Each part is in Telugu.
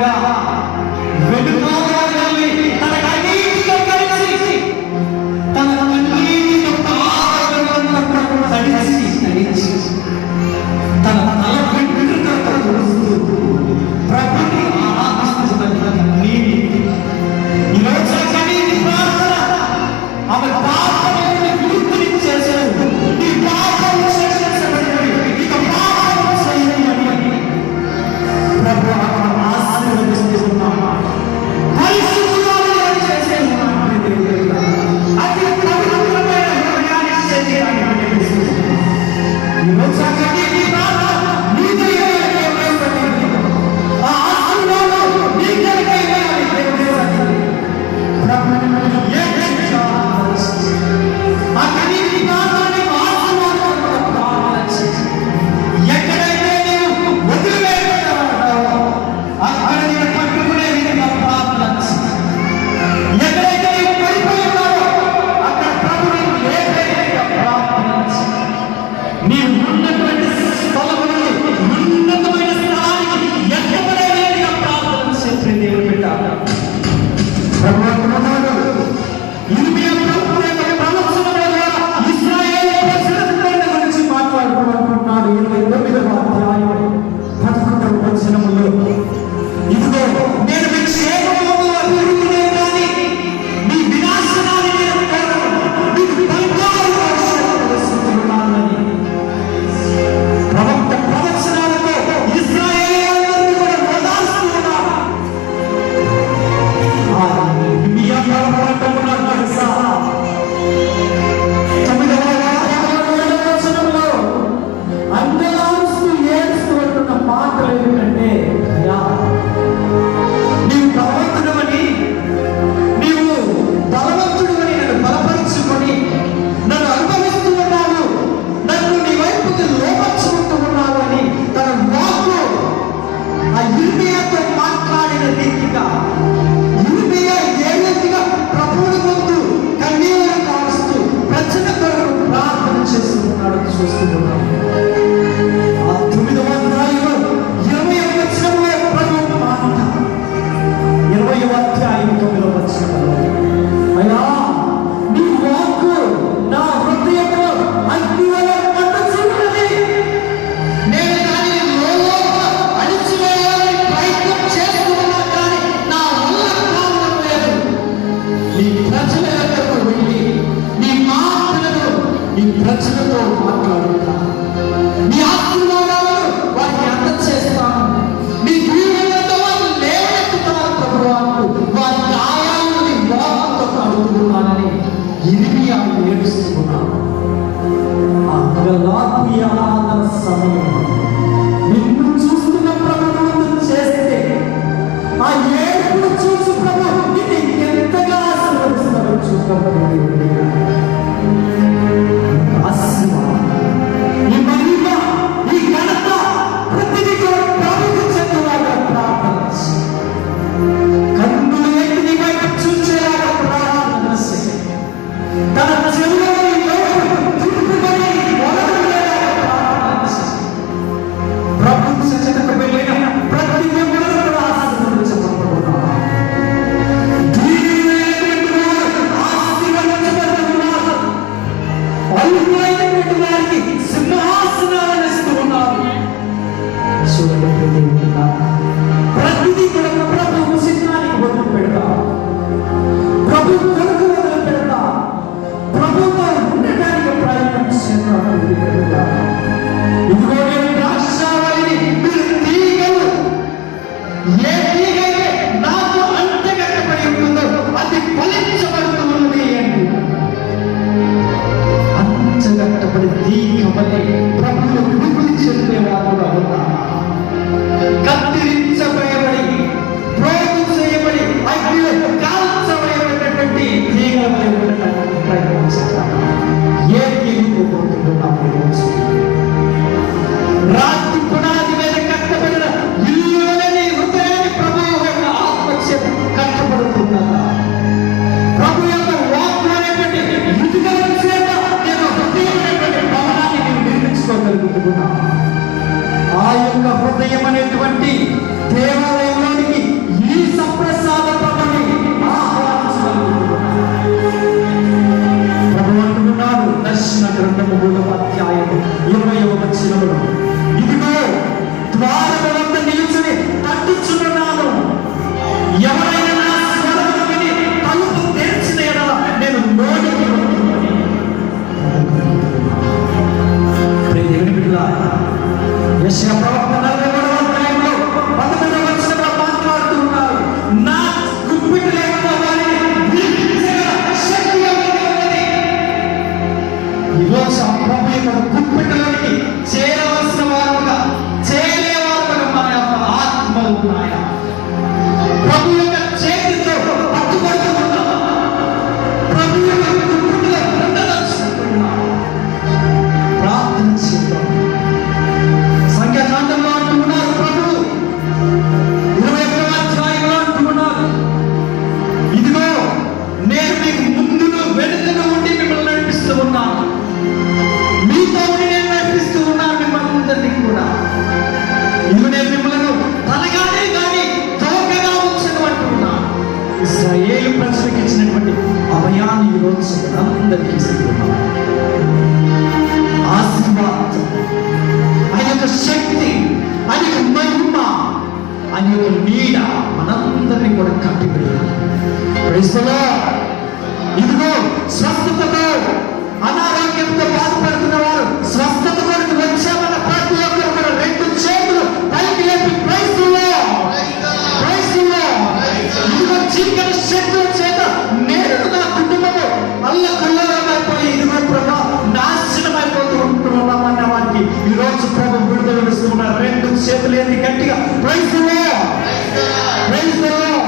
కుమారుడిగా వెనుకాల వెళ్ళి తన కన్నీటితో కలిసి తన కన్నీటితో పాదములను తడిచి తన తల వెంట్రుకలతో తుడుస్తూ ప్రభుని ఆరాధిస్తున్న కన్నీటి ఈరోజు కన్నీటి ప్రార్థన ఆమె పాపములను విముక్తినిచ్చేశాడు. ఈ పాపము క్షమించబడినవి, ఇక పాపము చేయనివని ప్రభు ఆశీర్వదిస్తూ ఉన్నాడు. ఇశ్రాయేలు ప్రజలకు ఇచ్చినటువంటి అభయాన్ని ఈరోజు అందరికీ ఇస్తున్నాం. ఆశీర్వాదం, ఆయన యొక్క శక్తి, ఆయన యొక్క మహిమ, ఆయన యొక్క నీడ మనందరినీ కూడా కప్పిపెట్టాలి. ఇదిగో స్వస్థతతో, అనారోగ్యంతో బాధపడుతున్న వారు స్వస్థత కొరకు వచ్చామన్న ప్రతి ఒక్కరు కూడా రెండు చేతులు పైకి లేపి praise the lord, praise the lord. ఇదిగో చీకటి శక్తుల చేత నేను నా కుటుంబము అల్లకల్లోలమైపోయి ఇదిగో ప్రభా నాశనం అయిపోతూ ఉంటున్నామన్న వారికి ఈరోజు ప్రభు విడుదల ఇస్తున్నారు. రెండు చేతులు ఎత్తి గట్టిగా praise the lord, praise the lord.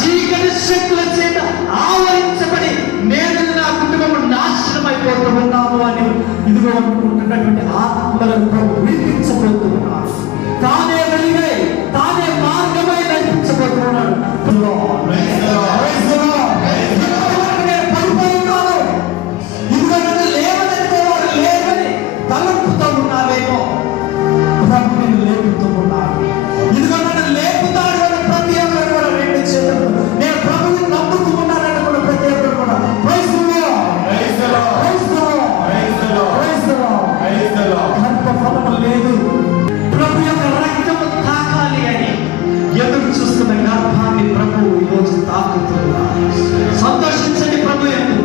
చీకటి శక్తుల చేత ఆవరించబడి నేను నా కుటుంబం నాశనం అయిపోతూ ఉన్నాము అని ఇదిగో అనుకుంటున్నటువంటి ఆత్మలను ప్రభు విడిపించబోతున్నాడు. తానే వెలుగై, తానే మార్గమై నడిపించబోతున్నాడు. తలంపుతో ఉన్నావేమో ప్రభు నేను లేపుతూ ఉన్నాను. ఇదిగో నన్ను లేపుతాడు అని ప్రతి ఒక్కరు కూడా రెండు చేతులు నేను ప్రభువుని నమ్ముతూ ఉన్నానని కూడా ప్రతి ఒక్కరు కూడా praise the lord, praise the lord, praise the lord, praise the lord, praise the lord, praise the lord. గర్భఫలము లేదు, ప్రభు యొక్క రక్తము తాకాలి అని ఎదురు చూస్తున్న గర్భాన్ని ప్రభు ఈరోజు తాకుతున్నాడు. సంతోషించండి ప్రభు యందు,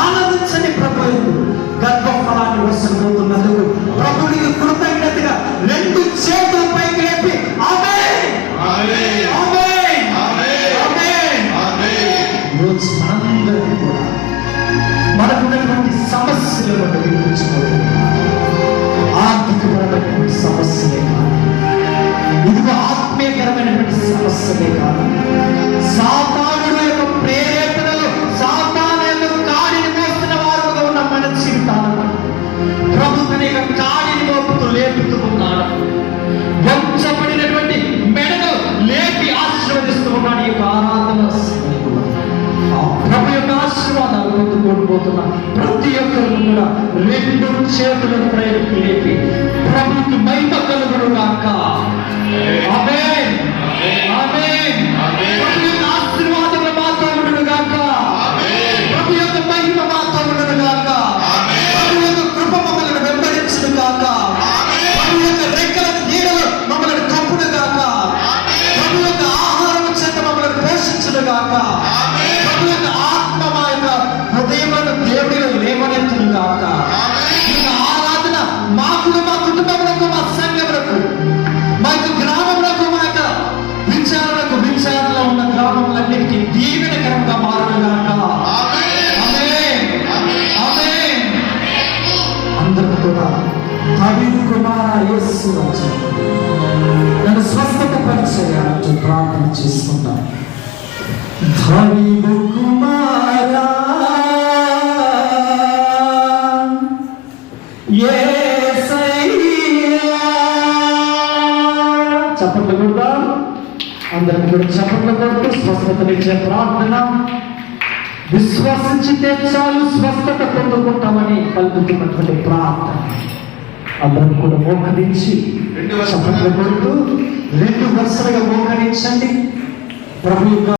ఆనందించండి ప్రభు యందు. గర్భఫలాన్ని వసపోతున్నందుకు ప్రభునికి కృతజ్ఞతగా రెండు చేతుల పైకి లేపి ఆమేన్, ఆమేన్, ఆమేన్, ఆమేన్, ఆమేన్. ఈరోజు మనందరికీ కూడా మనకున్నటువంటి సమస్యలను వినిపించుకోవాలి. ఆర్థికపరమైనటువంటి సమస్యలే కాదు, ఇదిగో ఆత్మీయకరమైనటువంటి సమస్యలే కాదు, సాతానుడు యొక్క ప్రేరేపణలు, సాతాను యొక్క కాడిని మోస్తున్న వారుగా ఉన్న మన జీవితాలను ప్రభు తన యొక్క కాడిని మోపుతూ లేపుతూ ఉన్నాడు. వంచబడినటువంటి మెడను లేపి ఆశీర్వదిస్తూ ఉన్నాడు. ఈ యొక్క ఆరాధన సమయంలో ఆ ప్రభు యొక్క ఆశీర్వాదాలు పొందుకోబోతున్న ప్రతి ఒక్కరు కూడా రెండు చేతులను ప్రయత్నం లేపి ప్రభుకి మహిమ కలుగును గాక. ఆమేన్, ఆమేన్. ప్రభు యొక్క ఆశీర్వాదములు మాతో ఉండును గాక, ప్రభు యొక్క మహిమ మాతో ఉండును గాక, ప్రభు యొక్క కృప మమ్మల్ని వెంబడించును గాక, ప్రభు యొక్క రెక్కల నీడలు మమ్మల్ని కప్పును గాక, ప్రభు యొక్క ఆహారం చేత మమ్మల్ని పోషించును గాక, ప్రభు యొక్క ఆత్మ మా యొక్క హృదయములను దేవుడిలో లేవనెత్తును గాక. ఈ యొక్క ఆరాధన మాకు, మా కుటుంబములకు, మా సంఘములకు, మా యొక్క గ్రామములకు, మా యొక్క విచారణలో ఉన్న గ్రామములన్నిటికీ దీవెనకరంగా మారును గాక. ఆమేన్, ఆమేన్. అందరూ కూడా దావీదు కుమారా యేసు రాజా నన్ను స్వస్థత పరిచయాలంటూ ప్రార్థన చేసుకుంటాం. దావీదు కుమారా యేసయ్యా. చప్పట్లు కొడదాం, అందరికీ కూడా చప్పట్లు కొడుతూ స్వస్థతనిచ్చే ప్రార్థన. విశ్వసించితే చాలు స్వస్థత పొందుకుంటామని పలుకుతున్నటువంటి ప్రార్థన. అందరం కూడా మోకరించి చప్పట్లు కొడుతూ రెండు వరుసలుగా మోకరించండి. ప్రభు